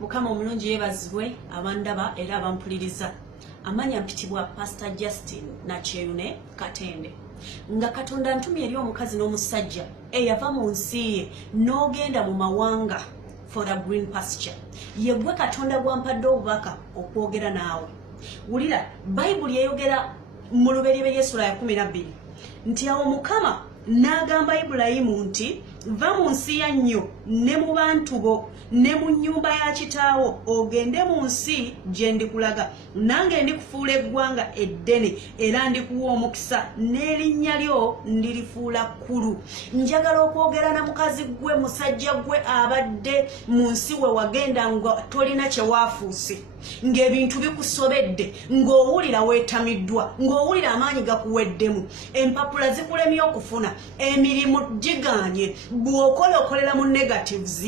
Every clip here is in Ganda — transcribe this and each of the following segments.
Mukama omulungi yebazibwe abandaba era abampuliriza. Amanya mpitibwa Pastor Justin Nakyeyune Katende. Nga Katonda ntumye eri omukazi n'omusajja eyava mu nsi ye n'ogenda mu mawanga for a green pasture. Yegwe Katonda gwampadde obubaka okwogera naawe. Wulira Bayibuli eyogera mu Lubereberye Essula ya 12 nti awo Mukama n'agamba Ibulayimu nti va mu nsi ya nnyo ne mu bantu bo ne mu nnyumba ya kitaawo ogende mu nsi gye ndikulaga, nange ndikufuula eggwanga eddene era ndikuwa omukisa n'erinnya lyo ndirifuula kkulu. Njagala okwogera na mukazi gwe musajja gwe abadde mu nsi we wagenda nga tolina kye waafuuse, ng'ebintu bikusobedde, ng'owulira weetamiddwa, ng'owulira amaanyi gakuweddemu, empapula zikulemye okufuna, emirimu giganye, bw'okola okolera mu negatives.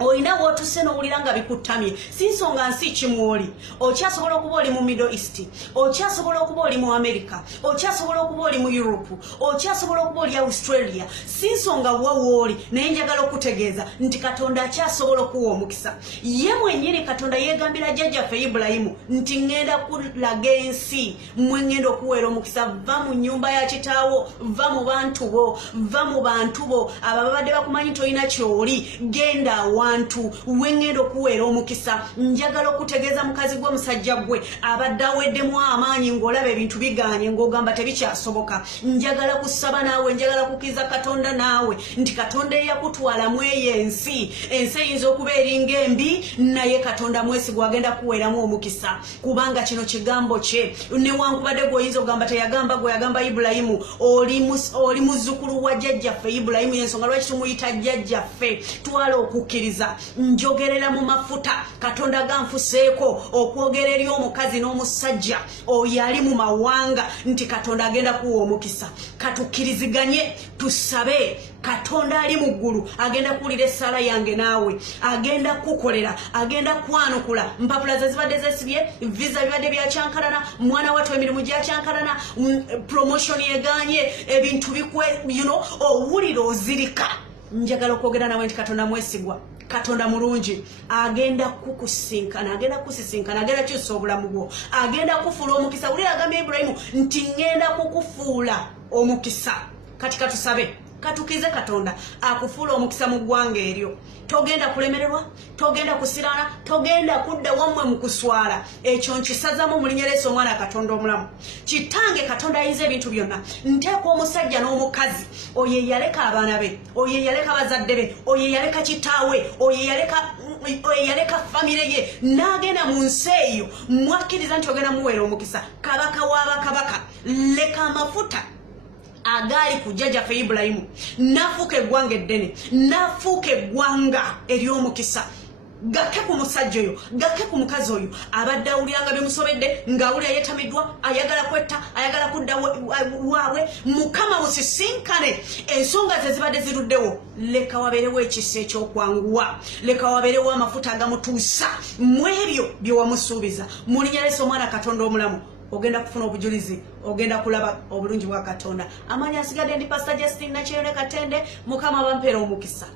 Oyina wotuse n'owulira nga bikutamye, si nsonga nsi kimwoli. Okyasobola okuba oli mu Middle East, okyasobola okuba oli mu America, okyasobola okuba oli mu Europe, okyasobola okuba oli Australia. Si nsonga wooli, naye njagala okutegeeza nti Katonda akyasobola okuwa omukisa. Ye mwennyini Katonda yeegambira jjajjaffe Ibulayimu nti ngenda kulaga ensi mwe ngenda okuweera omukisa. Va mu nnyumba ya kitaawo, va mu bantu bo, va mu bantu bo abo ababadde bakumanyi tolina kyoli, genda awantu wengendo okuweera omukisa. Njagala okutegeeza mukazi gwe musajja gwe abadde aweddemu amaanyi ng'olaba ebintu biganye ng'ogamba tebikyasoboka. Njagala kusaba naawe, njagala kukiza Katonda naawe nti Katonda eyakutwalamu eyo ensi eyinza okuba eringa embi, naye Katonda mwesigwa agenda kuweeramu omukisa, kubanga kino kigambo kye. Newankubadde gw'oyinza ogamba teyagamba gwe yagamba Ibulayimu, oli muzzukulu wa jjajjaffe Ibulayimu, y'ensonga lwaki tumuyita jjajjaffe. Twala okukkiriza, njogerera mu mafuta Katonda ganfuseeko okwogera eri omukazi n'omusajja oyo ali mu mawanga nti Katonda agenda kuwa omukisa. Katukkiriziganye tusabe. Katonda ali mu ggulu agenda kuwulira essaala yange naawe, agenda kukolera, agenda kwanukula. Mpapula ze zibadde zesibye, visa bibadde byakyankalana, mwana wattu emirimu gyakyankalana, promotion yeganye, ebintu bikwe, owulira ozirika. Njagala okwogera nawe nti Katonda mwesigwa, Katonda mulungi, agenda kukusisinkana, agenda kusisinkana, agenda kyusa obulamu bwo, agenda kufuula omukisa. Wulira agambye Ibulayimu nti ngenda kukufuula omukisa. Kati katusabe, katukize Katonda akufuula omukisa mu ggwanga eryo. Togenda kulemererwa, togenda kusirana, togenda kudda wammwe mu kuswala. Ekyo nkisazamu mu linnya lya Yesu omwana Katonda omulamu. Kitange Katonda ayinza ebintu byonna. Nteeka omusajja n'omukazi, oyo eyaleka abaana be, oyo eyaleka bazadde be, oyo eyaleka kitaawe, oyo eyaleka famire ye, n'agenda mu nsi eyo, mwakkiriza nti ogenda muweera omukisa. Kabaka w'abakabaka, leka amafuta agali ku jjajjaffe Ibulayimu nafuuka eggwanga eddene, nafuuka eggwanga ery'omukisa. Gake ku musajja oyo, gake ku mukazi oyo abadde awulira nga bimusobedde, ng'awulira yeetamiddwa, ayagala kwetta, ayagala kudda waabwe. Mukama musisinkane, ensonga ze zibadde ziruddewo. Leka wabeerewo ekisa ekyokwanguwa, leka wabeerewo amafuta agamutuusa mu ebyo bye wamusuubiza. Mu linnya lya Yesu omwana Katonda omulamu, ogenda kufuna obujulizi, ogenda kulaba obulungi bwa Katonda. Amanya asigadde ndi Pastor Justin Nakyeyune Katende. Mukama bampeera omukisa.